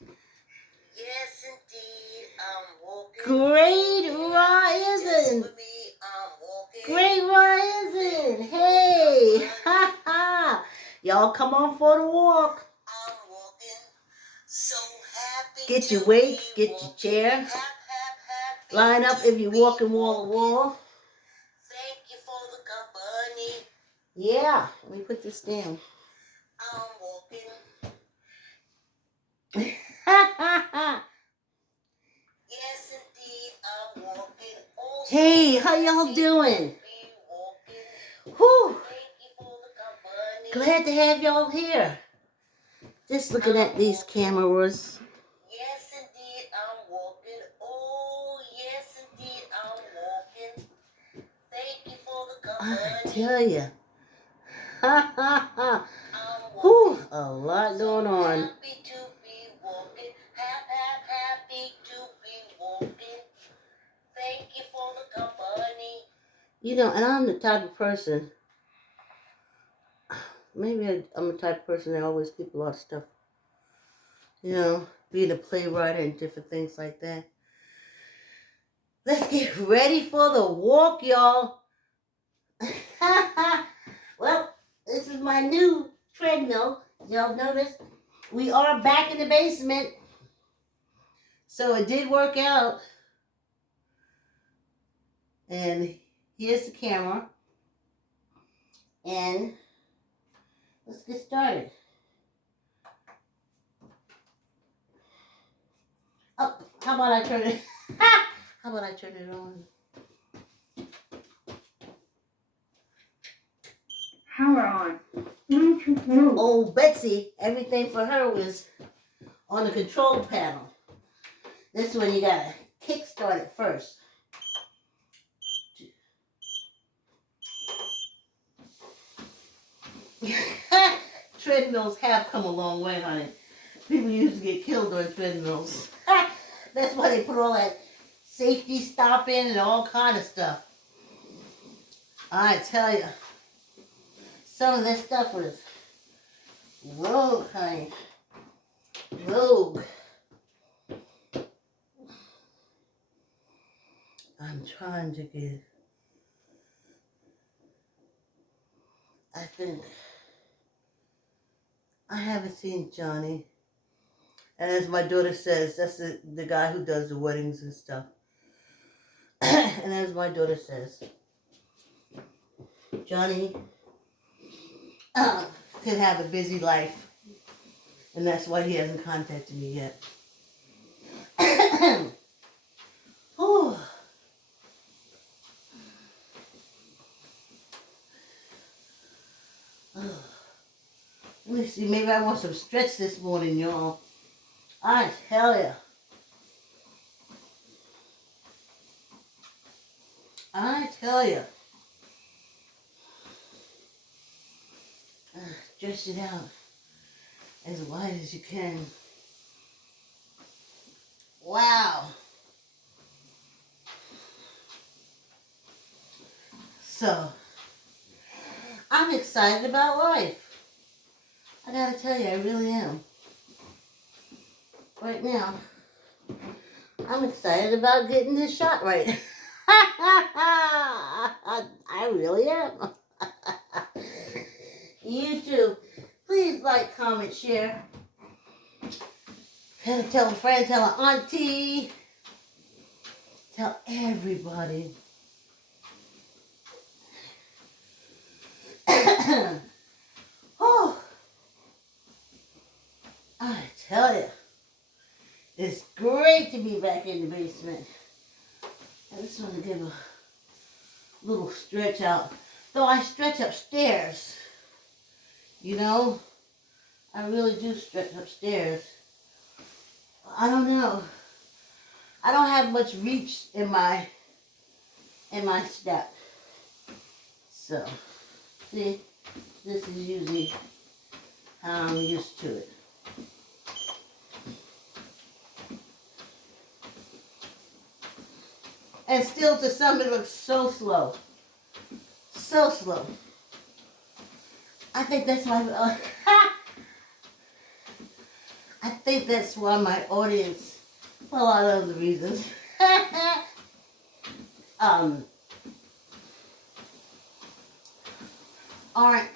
Yes, indeed, I'm walking. Great Rising. Just for me, I'm walking. Great Rising. Hey. Ha ha. Y'all come on for the walk. I'm walking. So happy. Get your to weights, be get walking. your chair. Happy Line up to if you're be walking wall to wall. Thank you for the company. Yeah. Let me put this down. I'm walking. Ha ha ha. Yes, indeed, I'm walking. Also Hey, how y'all happy doing? to be walking. Whew. Thank you for the company. Glad to have y'all here. Just looking at these cameras. Yes, indeed, I'm walking. Oh, yes, indeed, I'm walking. Thank you for the company. I tell ya. Ha ha ha. I'm Whew, walking. a lot going on. Happy to be walking. Happy to be walking. Thank you for the company. You know, and I'm the type of person, maybe I'm the type of person that always keep a lot of stuff. You know, being a playwright and different things like that. Let's get ready for the walk, y'all. Well, this is my new treadmill. Y'all notice? We are back in the basement. So it did work out. And here's the camera. And let's get started. Oh, how about I turn it? How about I turn it on? Power on. Oh, Betsy, everything for her was on the control panel. This one you gotta kickstart it first. Treadmills have come a long way, honey. People used to get killed on treadmills. That's why they put all that safety stopping and all kind of stuff. I tell you, some of this stuff was rogue, honey. Rogue. I'm trying to get, I think, I haven't seen Johnny. And as my daughter says, that's the guy who does the weddings and stuff. And as my daughter says, Johnny can have a busy life. And that's why he hasn't contacted me yet. Whew. Let me see, maybe I want some stretch this morning, y'all. I tell ya. I tell ya. Stretch it out as wide as you can. Wow. So, I'm excited about life. I gotta tell you, I really am. Right now, I'm excited about getting this shot right. I really am. You too. Please like, comment, share. Tell a friend, tell an auntie. Tell everybody. Oh, I tell you, it's great to be back in the basement. I just want to give a little stretch out. Though I stretch upstairs, you know, I really do stretch upstairs. I don't know. I don't have much reach in my step. So, see, this is usually how I'm used to it. And still to some it looks so slow. So slow. I think that's my think that's why my audience, for a lot of other reasons, aren't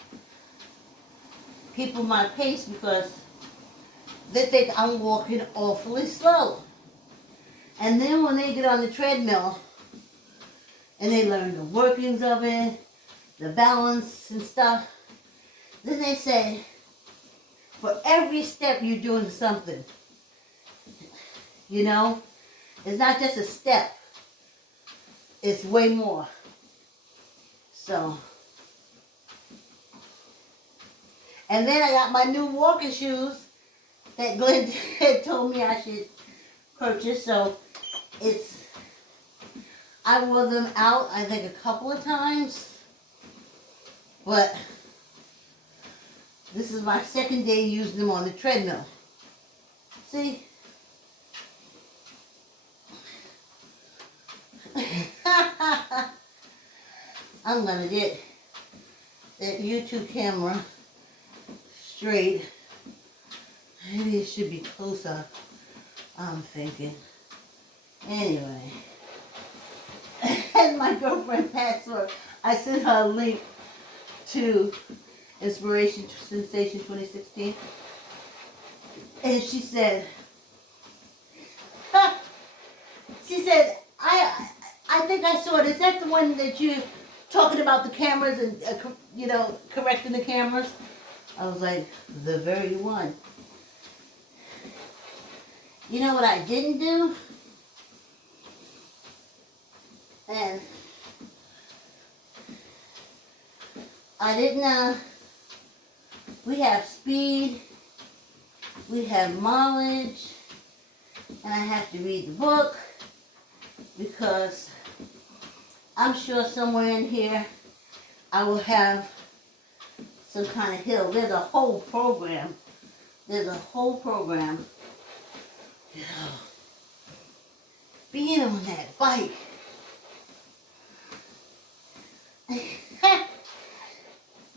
people my pace because they think I'm walking awfully slow. And then when they get on the treadmill and they learn the workings of it, the balance and stuff, then they say, for every step you're doing something. You know? It's not just a step. It's way more. So. And then I got my new walking shoes that Glenn had told me I should purchase. So I wore them out, I think, a couple of times. But this is my second day using them on the treadmill. See? I'm gonna get that YouTube camera straight. Maybe it should be closer, I'm thinking. Anyway. And my girlfriend Patsworth, I sent her a link to Inspiration Sensation 2016. And she said, I think I saw it. Is that the one that you're talking about the cameras and, correcting the cameras? I was like, the very one. You know what I didn't do? And I didn't, we have speed, we have mileage, and I have to read the book because I'm sure somewhere in here I will have some kind of hill. There's a whole program. Being on that bike.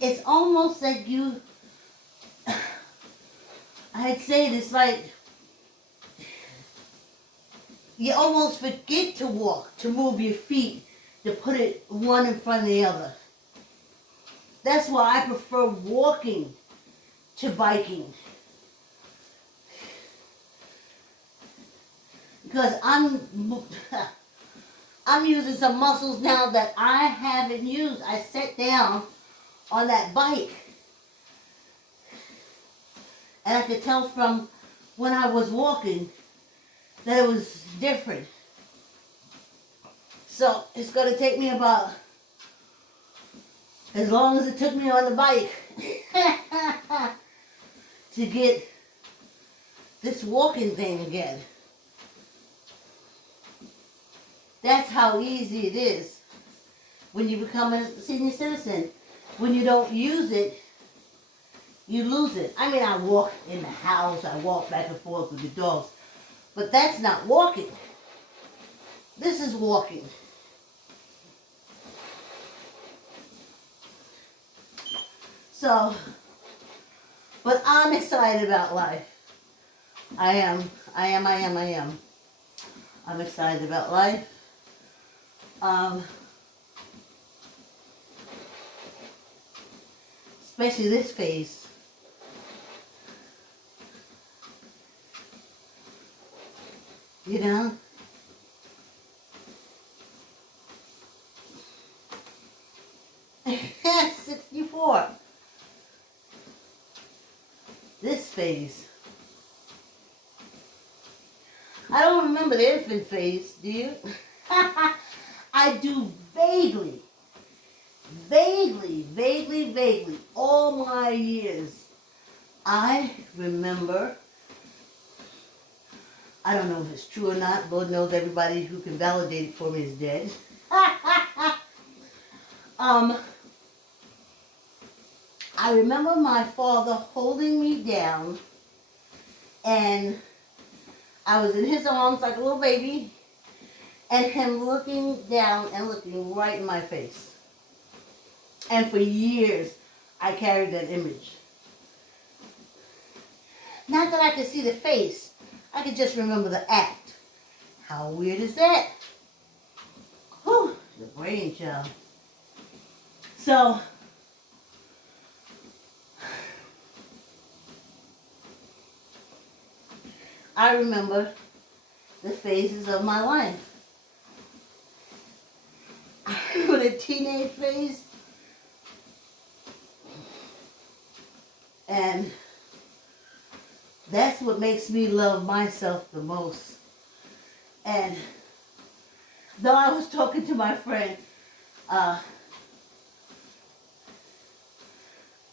It's almost like I'd say it's like you almost forget to walk, to move your feet, to put it one in front of the other. That's why I prefer walking to biking. Because I'm using some muscles now that I haven't used. I sat down on that bike. And I could tell from when I was walking that it was different. So it's going to take me about as long as it took me on the bike to get this walking thing again. That's how easy it is when you become a senior citizen. When you don't use it, you lose it. I mean, I walk in the house, I walk back and forth with the dogs, but that's not walking. This is walking. So, but I'm excited about life. I am. I'm excited about life. Especially this phase. You know? That's 64. This phase. I don't remember the infant phase, do you? I do vaguely, all my years. I remember, I don't know if it's true or not, Lord knows everybody who can validate it for me is dead. I remember my father holding me down, and I was in his arms like a little baby, and him looking down and looking right in my face. And for years, I carried that image. Not that I could see the face. I could just remember the act. How weird is that? Whew, the brain, child. So, I remember the phases of my life. I remember the teenage phase. And that's what makes me love myself the most. And though I was talking to my friend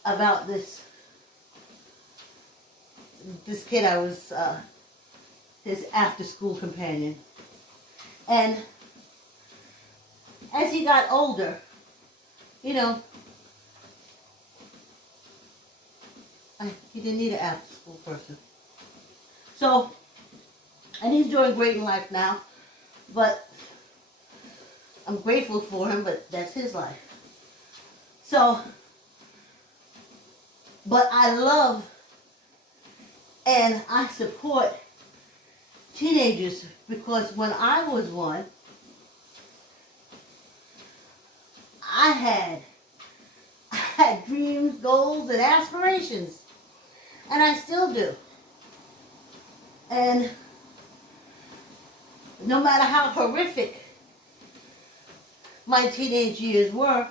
about this kid, I was his after-school companion. And as he got older, you know, he didn't need an after-school person. So, and he's doing great in life now, but I'm grateful for him, but that's his life. So, but I love and I support teenagers because when I was one, I had dreams, goals, and aspirations. And I still do. And no matter how horrific my teenage years were,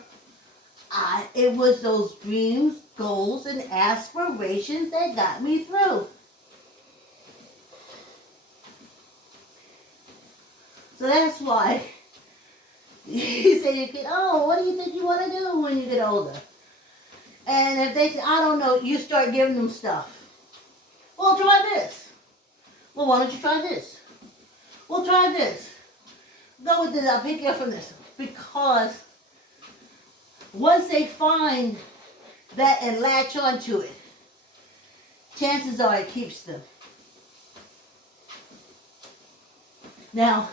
it was those dreams, goals, and aspirations that got me through. So that's why you say to your kid, oh, what do you think you want to do when you get older? And if they say, I don't know, you start giving them stuff. Well, try this. Well, why don't you try this? Well, try this. Go with this. I'll pick you up from this. Because once they find that and latch onto it, chances are it keeps them. Now,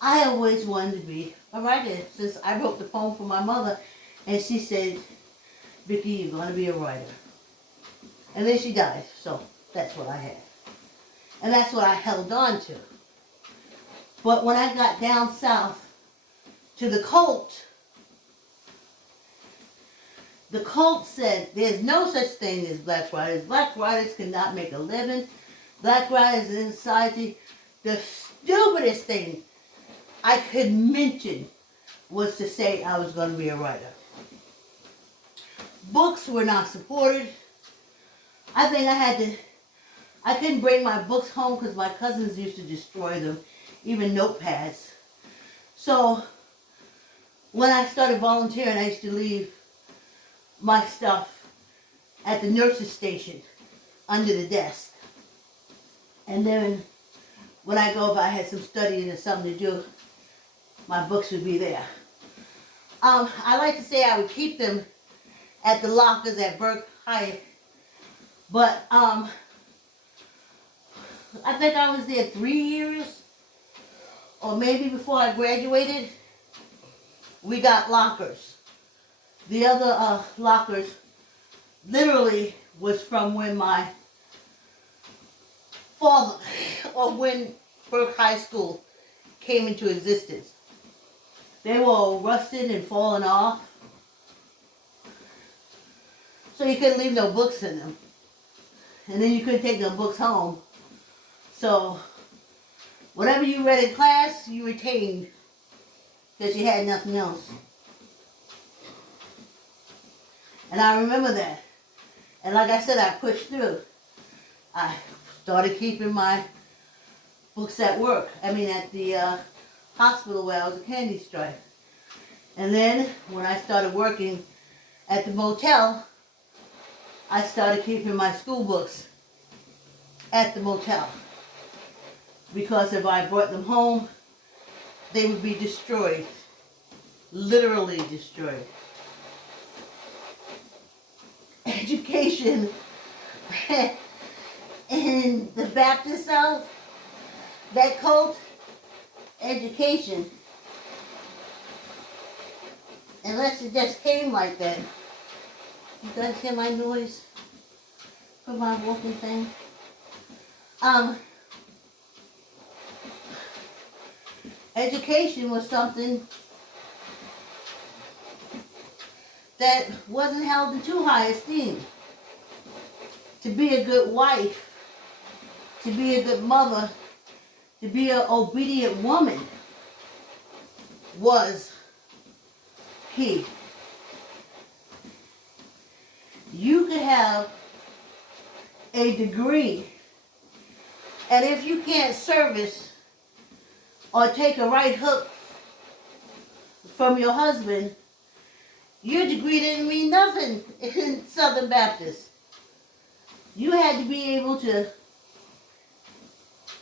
I always wanted to be a writer. Since I wrote the poem for my mother, and she said, Vicki, you're going to be a writer. And then she died, so that's what I had. And that's what I held on to. But when I got down south to the cult said there's no such thing as black writers. Black writers cannot make a living. Black writers in society, the stupidest thing I could mention was to say I was going to be a writer. Books were not supported. I think I couldn't bring my books home because my cousins used to destroy them, even notepads. So when I started volunteering, I used to leave my stuff at the nurse's station under the desk. And then when I go, if I had some studying or something to do, my books would be there. I like to say I would keep them at the lockers at Burke High, but I think I was there 3 years, or maybe before I graduated, we got lockers. The other lockers literally was from when my father, or when Burke High School came into existence. They were all rusted and fallen off. So you couldn't leave no books in them. And then you couldn't take no books home. So whatever you read in class, you retained because you had nothing else. And I remember that. And like I said, I pushed through. I started keeping my books at work. At the hospital where I was a candy stripe. And then when I started working at the motel, I started keeping my school books at the motel. Because if I brought them home, they would be destroyed. Literally destroyed. Education in the Baptist South, that cult, education, unless it just came like that. You guys hear my noise? for my walking thing. Education was something that wasn't held in too high esteem. To be a good wife, to be a good mother, to be an obedient woman was key. You could have a degree, and if you can't service or take a right hook from your husband, your degree didn't mean nothing in Southern Baptist. You had to be able to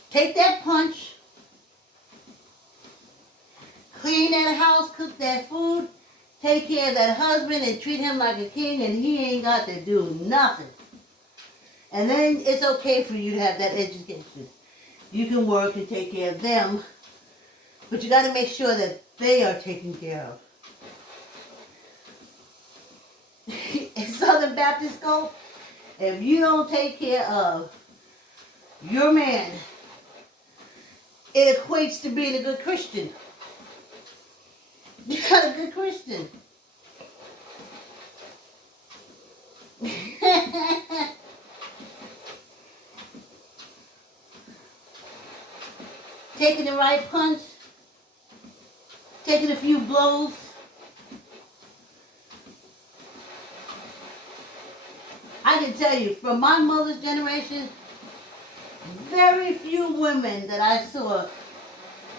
take that punch, clean that house, cook that food, take care of that husband and treat him like a king, and he ain't got to do nothing. And then it's okay for you to have that education. You can work and take care of them, but you got to make sure that they are taken care of. In Southern Baptist School, if you don't take care of your man, it equates to being a good Christian. You're not a good Christian. Taking the right punch, taking a few blows. I can tell you, from my mother's generation, very few women that I saw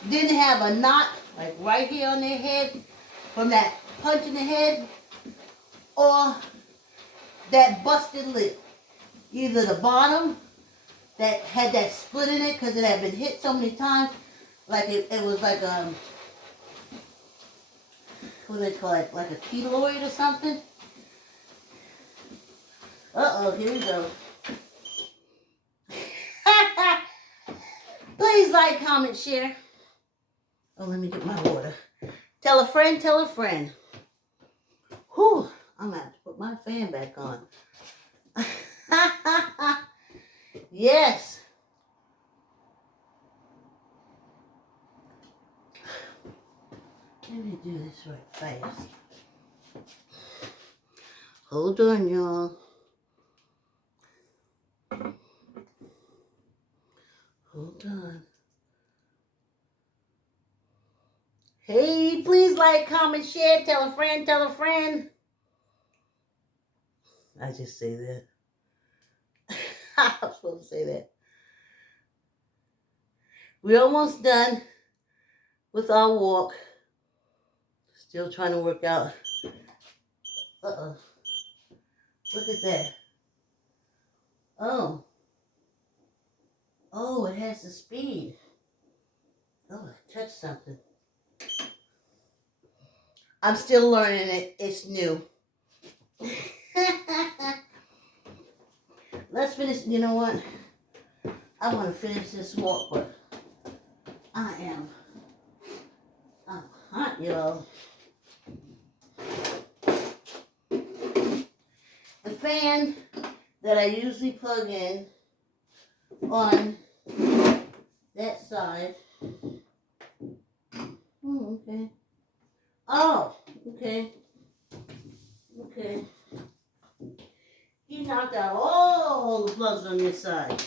didn't have a knot, like right here on their head, from that punch in the head, or that busted lip. Either the bottom, that had that split in it because it had been hit so many times, like it was like what do they call it, like a keloid or something. Uh-oh, here we go. Please like, comment, share. Oh, let me get my water. Tell a friend, tell a friend. Whew, I'm going to have to put my fan back on. Yes. Let me do this right fast. Hold on, y'all. Hold on. Hey, please like, comment, share, tell a friend, tell a friend. I just say that. I'm supposed to say that. We're almost done with our walk. Still trying to work out. Uh-oh. Look at that. Oh. Oh, it has the speed. Oh, I touched something. I'm still learning it. It's new. Let's finish. You know what? I want to finish this walk, but I'm hot, y'all. The fan that I usually plug in on that side. Oh, okay. Oh, okay. Okay. He knocked out all the plugs on this side.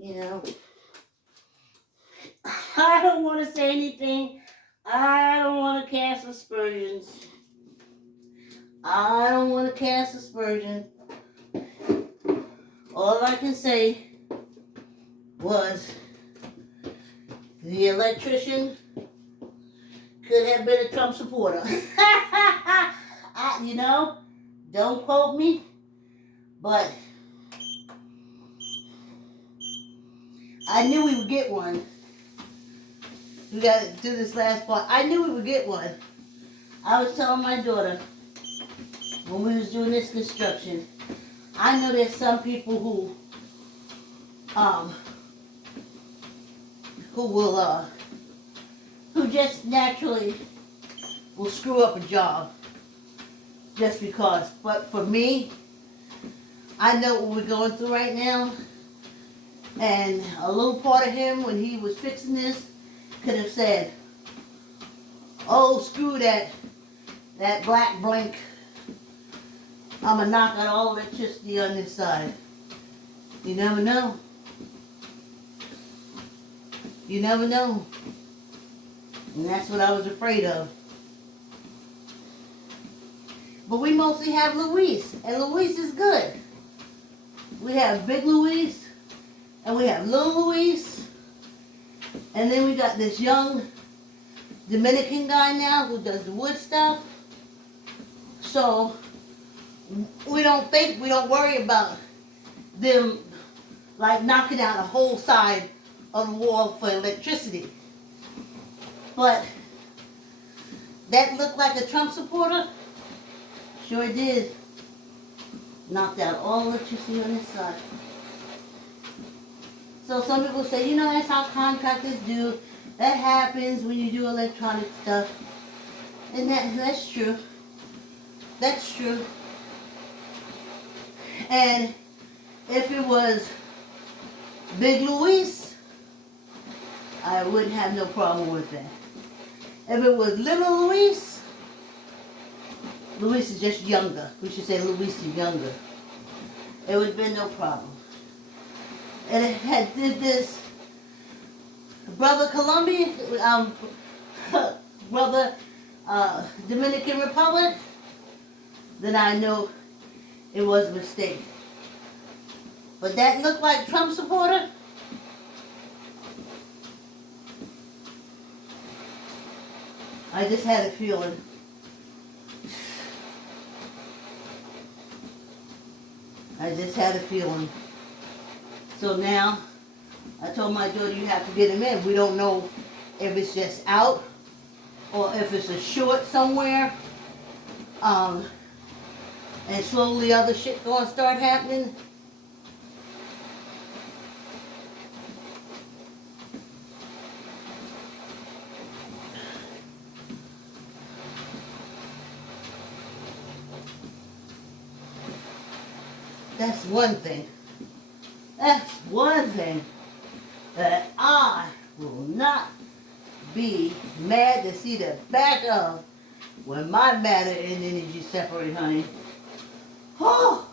You know. I don't want to say anything. I don't want to cast aspersions. I don't want to cast aspersions. All I can say was the electrician could have been a Trump supporter. You know, don't quote me, but I knew we would get one. We got to do this last part. I knew we would get one. I was telling my daughter when we was doing this construction, I know there's some people who who just naturally will screw up a job just because. But for me, I know what we're going through right now. And a little part of him, when he was fixing this, could have said, oh, screw that black blink. I'm going to knock out all electricity on this side. You never know. You never know. And that's what I was afraid of. But we mostly have Luis, and Luis is good. We have Big Luis, and we have Little Luis, and then we got this young Dominican guy now who does the wood stuff. So we don't worry about them like knocking out a whole side of the wall for electricity. But that looked like a Trump supporter. Sure did. Knocked out all electricity on this side. So some people say, that's how contractors do. That happens when you do electronic stuff. And that's true. That's true. And if it was Big Luis, I wouldn't have no problem with that. If it was Little Luis, Luis is just younger. We should say Luis is younger. It would have been no problem. And it had did this brother Colombia, brother Dominican Republic, then I know it was a mistake. But that looked like Trump supporter. I just had a feeling. I just had a feeling. So now, I told my daughter, you have to get him in. We don't know if it's just out or if it's a short somewhere. And slowly other shit gonna start happening. That's one thing. That's one thing that I will not be mad to see the back of when my matter and energy separate, honey. Oh,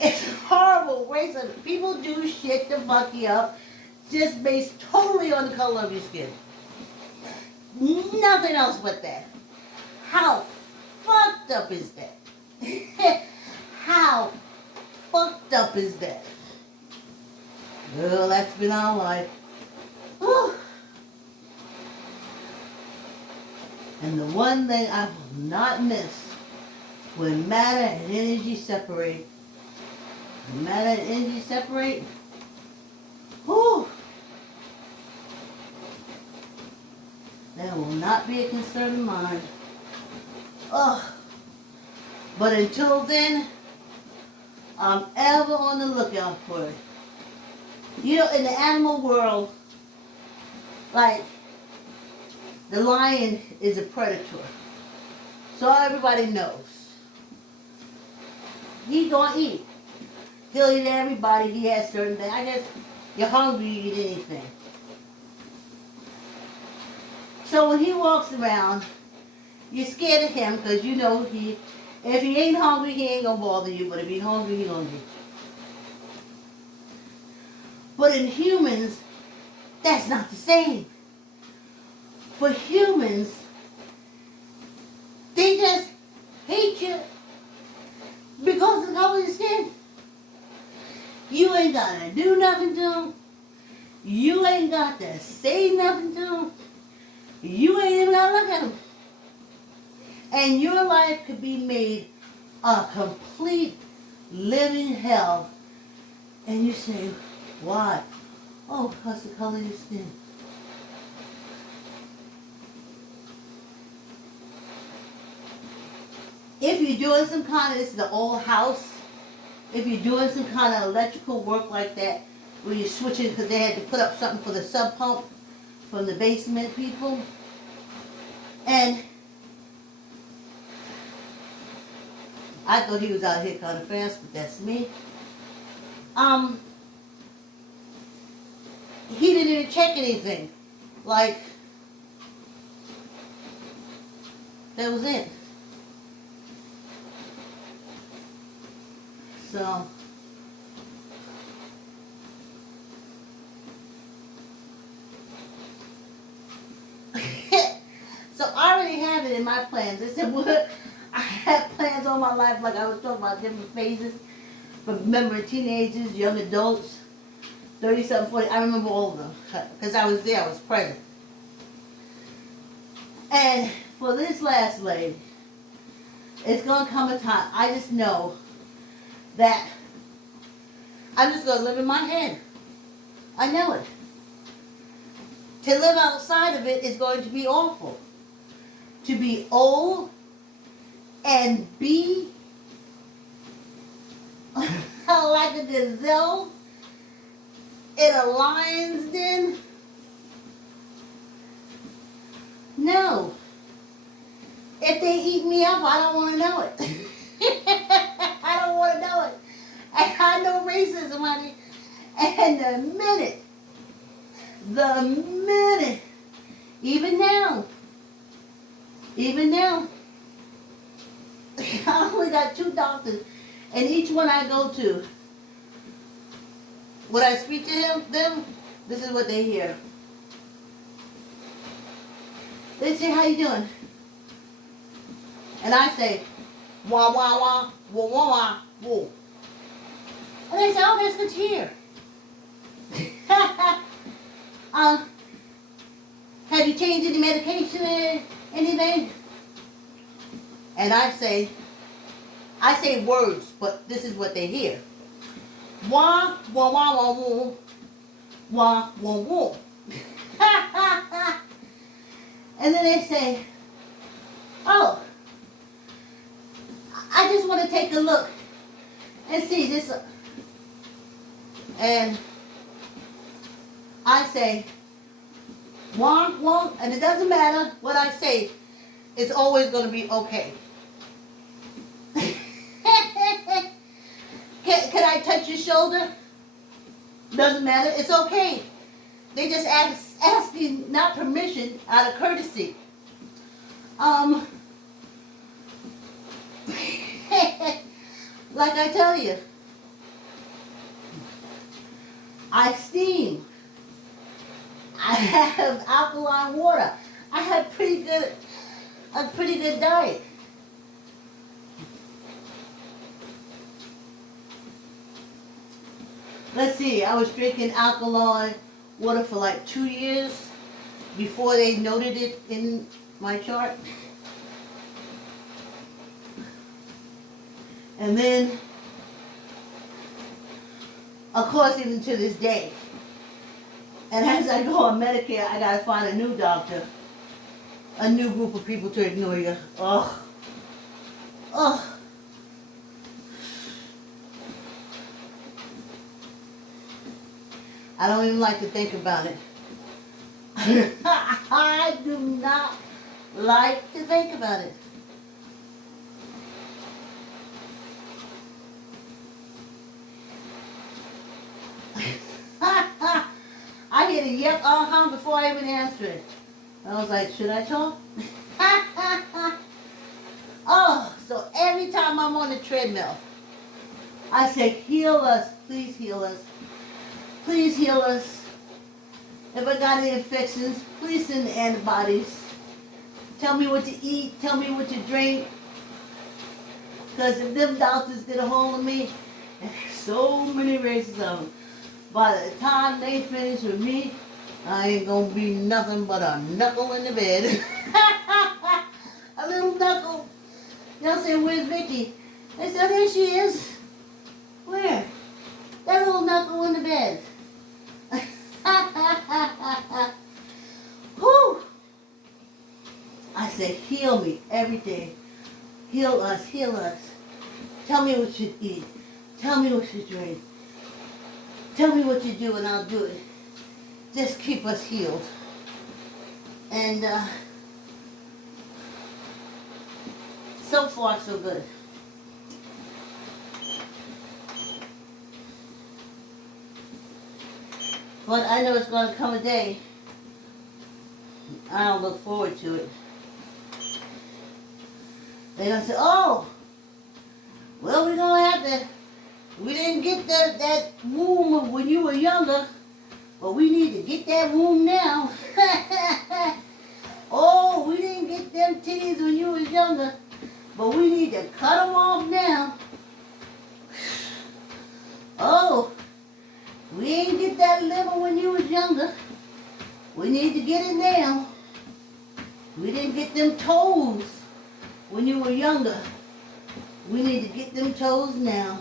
it's a horrible ways of people do shit to fuck you up just based totally on the color of your skin. Nothing else but that. How fucked up is that? How fucked up is that? Well, that's been our life. Whew. And the one thing I will not miss when matter and energy separate, when matter and energy separate, whew, that will not be a concern of mine. Ugh. But until then, I'm ever on the lookout for it. In the animal world, like, the lion is a predator. So everybody knows. He gonna eat. He'll eat everybody. He has certain things. I guess you're hungry, you eat anything. So when he walks around, you're scared of him because you know if he ain't hungry, he ain't gonna bother you. But if he's hungry, he gonna get you. But in humans, that's not the same. For humans, they just hate you because of the color of your skin. You ain't gotta do nothing to them. You ain't got to say nothing to them. You ain't even gotta look at them. And your life could be made a complete living hell. And you say, why? Oh, because the color of your skin. If you're doing some kind of, this is an old house, if you're doing some kind of electrical work like that, where you're switching, because they had to put up something for the sub pump from the basement people, and I thought he was out here kind of fast, but that's me. He didn't even check anything. Like, that was it. So, so I already have it in my plans. I said, what? I have plans all my life, like I was talking about different phases. Remember teenagers, young adults, 30-something, 40. I remember all of them because I was there. I was present. And for this last lady, it's going to come a time. I just know that I'm just going to live in my head. I know it. To live outside of it is going to be awful. To be old and be like a gazelle in a lion's den? No. If they eat me up, I don't want to know it. I don't want to know it. I know racism, honey. And the minute, even now, I only got 2 doctors, and each one I go to, when I speak to them, this is what they hear. They say, how you doing? And I say, wah, wah, wah, wah, wah, wah, wah. And they say, oh, that's good to hear. Have you changed any medication or anything? And I say words, but this is what they hear. Wah, wah, wah, wah, wah, wah, wah, wah. And then they say, oh, I just want to take a look and see this. And I say, wah, wah, and it doesn't matter what I say, it's always going to be okay. Can I touch your shoulder? Doesn't matter, it's okay. They just asking, not permission, out of courtesy. Like I tell you, I steam. I have alkaline water. I have a pretty good diet. Let's see, I was drinking alkaline water for like 2 years before they noted it in my chart. And then, of course, even to this day. And as I go on Medicare, I gotta find a new doctor, a new group of people to ignore you. Ugh. Ugh. I don't even like to think about it. I do not like to think about it. I hit a yep, before I even answered it. I was like, should I talk? Oh, so every time I'm on the treadmill, I say, heal us, please heal us. Please heal us. If I got any infections, please send the antibodies. Tell me what to eat, tell me what to drink. Because if them doctors get a hold of me, and there's so many races of them, by the time they finish with me, I ain't gonna be nothing but a knuckle in the bed. A little knuckle. They'll say, where's Vicki? I said, there she is. Where? That little knuckle in the bed. Whew. I say, heal me every day. Heal us, heal us. Tell me what you eat. Tell me what you drink. Tell me what you do and I'll do it. Just keep us healed. And so far so good. But I know it's going to come a day. I don't look forward to it. They're going to say, oh, well, we're going to have to, we didn't get that womb when you were younger, but we need to get that womb now. Oh, we didn't get them titties when you was younger, but we need to cut them off now. Oh, we ain't get that liver when you was younger. We need to get it now. We didn't get them toes when you were younger. We need to get them toes now.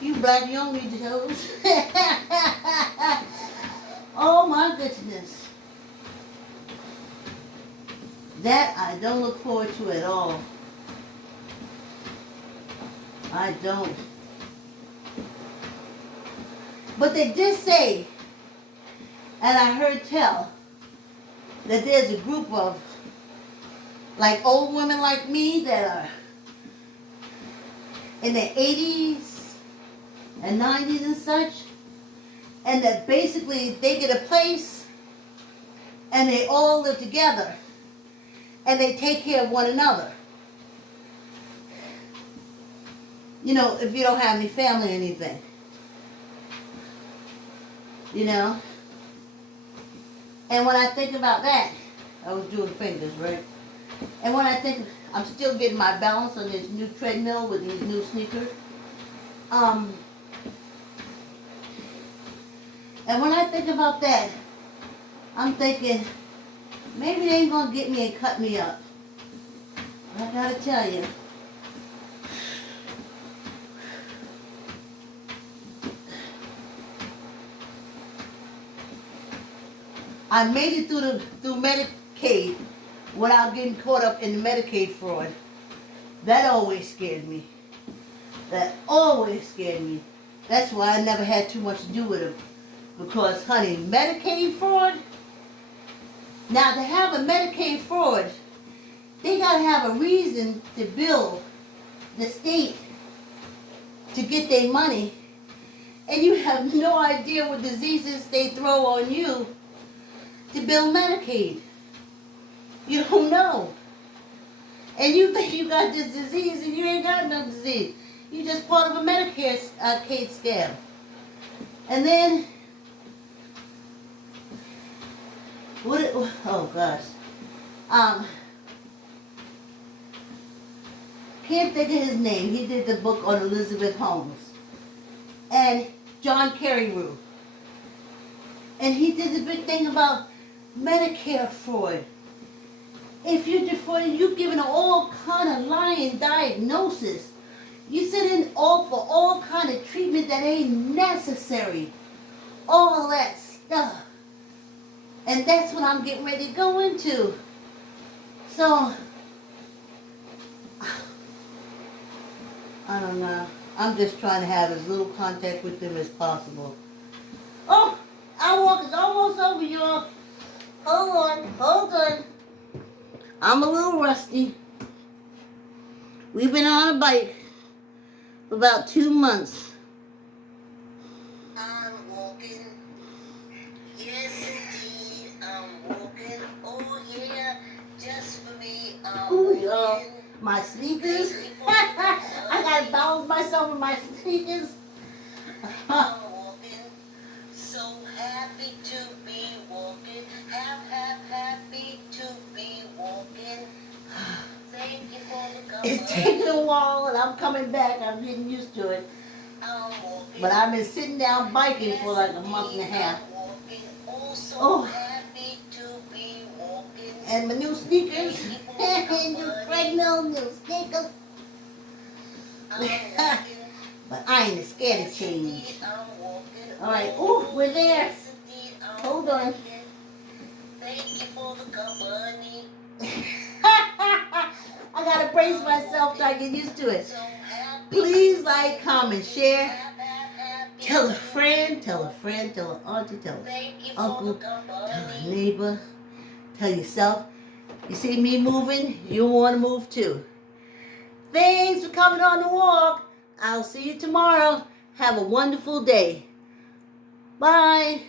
You black, you don't need the toes. Oh my goodness. That I don't look forward to at all. I don't. But they did say, and I heard tell, that there's a group of like old women like me that are in their 80s and 90s and such, and that basically they get a place and they all live together and they take care of one another. You know, if you don't have any family or anything. You know? And when I think about that, I was doing fingers, right? And when I think, I'm still getting my balance on this new treadmill with these new sneakers. And when I think about that, I'm thinking, maybe they ain't gonna get me and cut me up. But I gotta tell you, I made it through Medicaid without getting caught up in the Medicaid fraud. That always scared me. That always scared me. That's why I never had too much to do with them. Because, honey, Medicaid fraud, now to have a Medicaid fraud, they got to have a reason to bill the state to get their money. And you have no idea what diseases they throw on you to bill Medicaid. You don't know. And you think you got this disease and you ain't got no disease. You're just part of a Medicare scam. And then, oh gosh. Can't think of his name. He did the book on Elizabeth Holmes. And John Carreyrou. And he did the big thing about Medicare fraud. If you're defrauding, you're giving all kind of lying diagnosis. You sit in for all kind of treatment that ain't necessary. All that stuff. And that's what I'm getting ready to go into. So, I don't know. I'm just trying to have as little contact with them as possible. Oh, our walk is almost over, y'all. Hold on. I'm a little rusty. We've been on a bike for about 2 months. I'm walking. Yes, indeed, I'm walking. Oh, yeah, just for me, I'm Ooh, walking. y'all. My sneakers. I gotta balance myself with my sneakers. I'm walking. So happy to be walking. Happy to be walking. Thank you for the company. It's taking a while and I'm coming back. I'm getting used to it. I'm walking. But I've been sitting down biking for like a month and a half. I'm walking. Oh, so Oh. happy to be walking. And my new sneakers. New treadmill, new sneakers. I'm walking. But I ain't scared of change. Indeed, I'm walking. Alright, ooh, we're there. Yes, indeed, I'm Hold on. walking. Thank you for the company. I gotta brace myself till I get used to it. So happy. Please like, comment, share. Happy. Tell a friend, tell a friend, tell an auntie, tell an Thank you for uncle, the tell a company. neighbor, tell yourself. You see me moving, you want to move too. Thanks for coming on the walk. I'll see you tomorrow. Have a wonderful day. Bye.